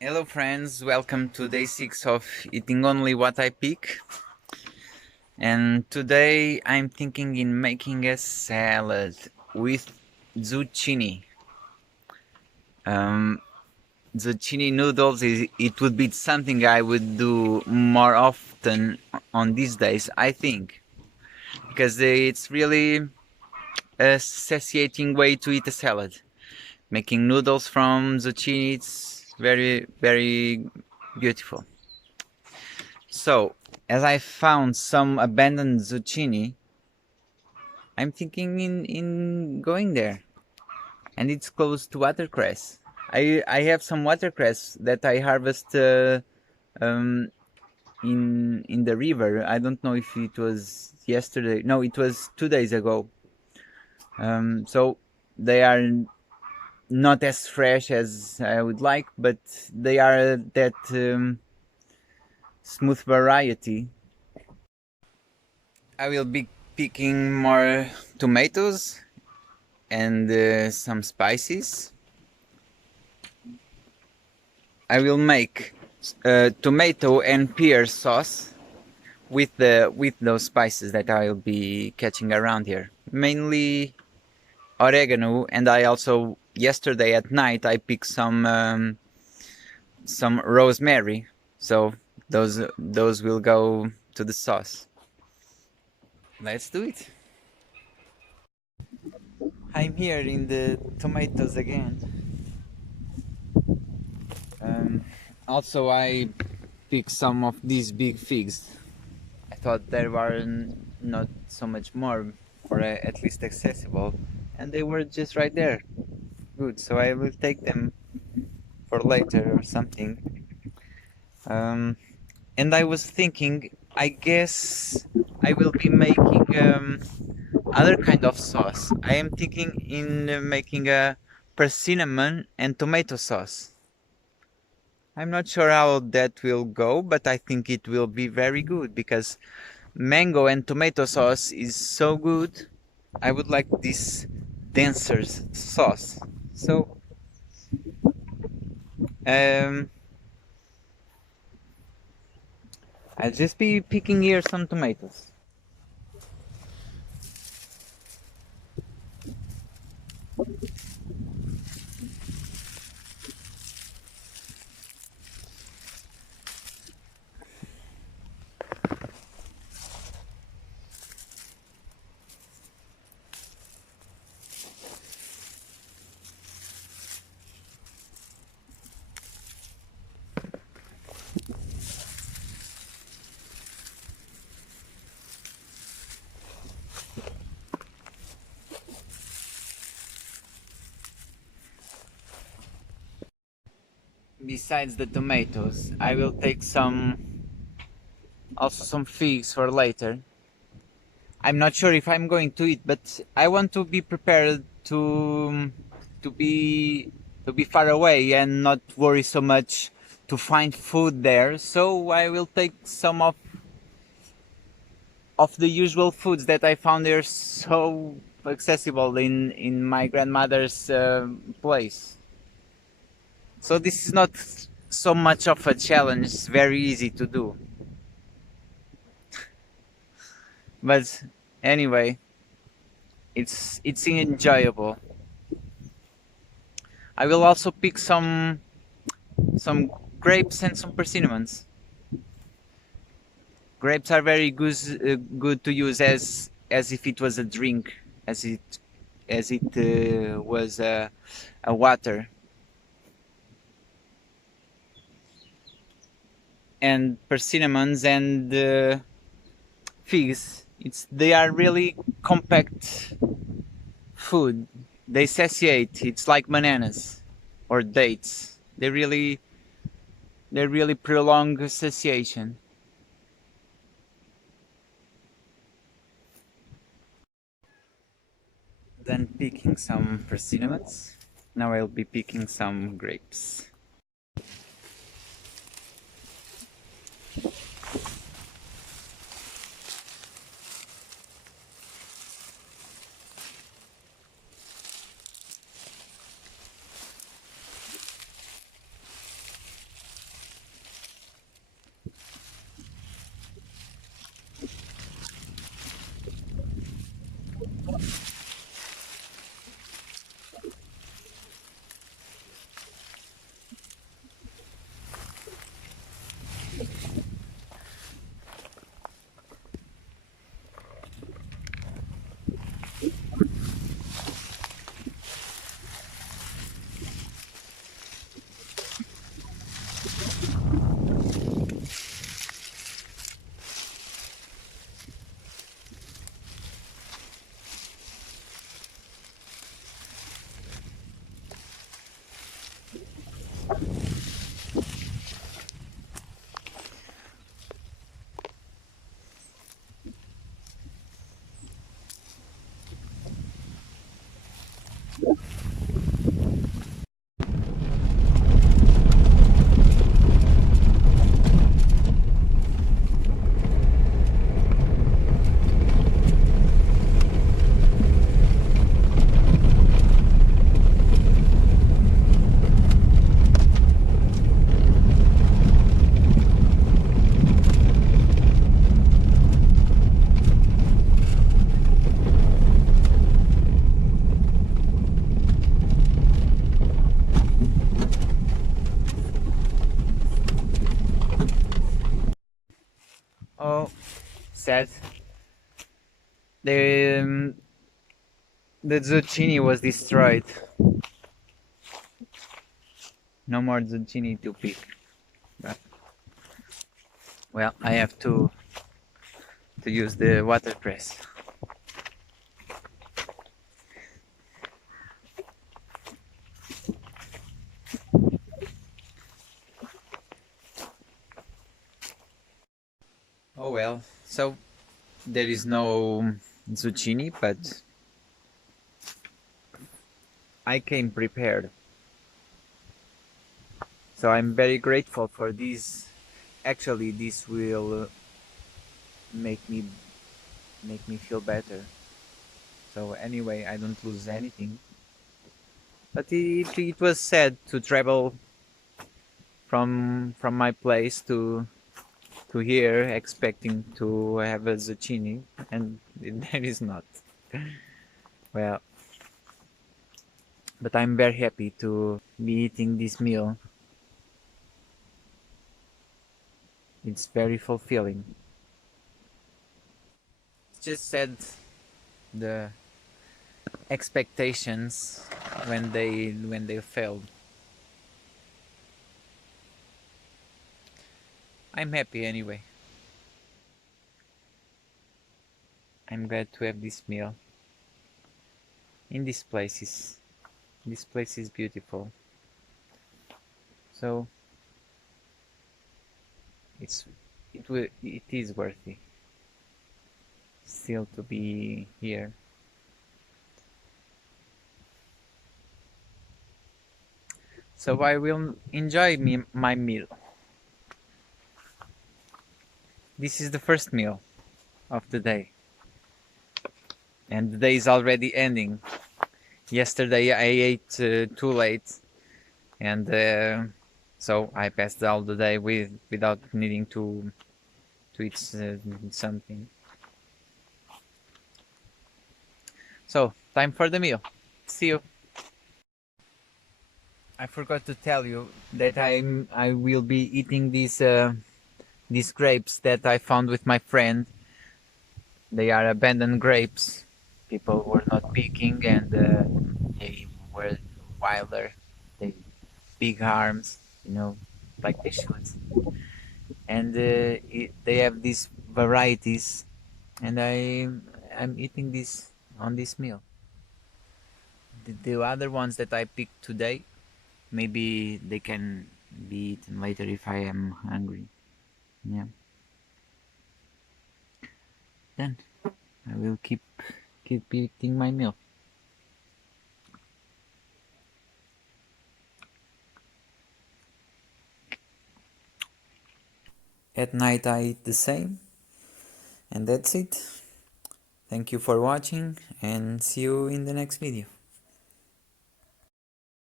Hello friends, welcome to day 6 of Eating Only What I Pick. And today I'm thinking in making a salad with zucchini. Um, Zucchini noodles, it would be something I would do more often on these days, I think. Because it's really a satiating way to eat a salad. Making noodles from zucchini, it's very, very beautiful. So, as I found some abandoned zucchini, I'm thinking in going there. And it's close to watercress. I have some watercress that I harvest um, in the river. I don't know if it was yesterday. No, it was 2 days ago. So they are not as fresh as I would like, but they are that smooth variety. I will be picking more tomatoes and some spices. I will make tomato and pear sauce with those spices that I'll be catching around here. Mainly oregano, and I also yesterday at night I picked some rosemary. So those will go to the sauce. Let's do it. I'm here in the tomatoes again. Um, Also, I picked some of these big figs. I thought there were not so much more, or at least accessible, and they were just right there. Good, so I will take them for later or something. Um, and I was thinking, I guess I will be making other kind of sauce. I am thinking in making a persimmon and tomato sauce. I'm not sure how that will go, but I think it will be very good because mango and tomato sauce is so good. I would like this denser sauce. So, um, I'll just be picking here some tomatoes. Besides the tomatoes, I will take also some figs for later. I'm not sure if I'm going to eat, but I want to be prepared to be to be far away and not worry so much to find food there. So I will take some of the usual foods that I found there so accessible in my grandmother's place. So this is not so much of a challenge. It's very easy to do. But anyway, it's enjoyable. I will also pick some grapes and some persimmons. Grapes are very good to use as if it was a drink, as it was a water. And persimmons and figs, they are really compact food. They satiate. It's like bananas or dates. They really prolong satiation. Then picking some persimmons. Now I'll be picking some grapes. Oh, sad. The the zucchini was destroyed. No more zucchini to pick. But, well, I have to use the watercress. Oh well, so there is no zucchini, but I came prepared. So I'm very grateful for this. Actually, this will make me make me feel better. So anyway, I don't lose anything. But it was sad to travel from my place to here expecting to have a zucchini, and there is not. Well, but I'm very happy to be eating this meal. It's very fulfilling. It's just sad the expectations when they failed. I'm happy anyway. I'm glad to have this meal in this place. This place is beautiful. So it is worthy still to be here. So I will enjoy my meal. This is the first meal of the day, and the day is already ending. Yesterday I ate too late, and so I passed all the day without needing to eat something. So time for the meal. See you. I forgot to tell you that I will be eating these grapes that I found with my friend. They are abandoned grapes. People were not picking, and they were wilder. They big arms, like they should. And they have these varieties, and I'm eating this on this meal. The other ones that I picked today, maybe they can be eaten later if I am hungry. Yeah. Then I will keep eating my meal. At night I eat the same, and that's it. Thank you for watching, and see you in the next video.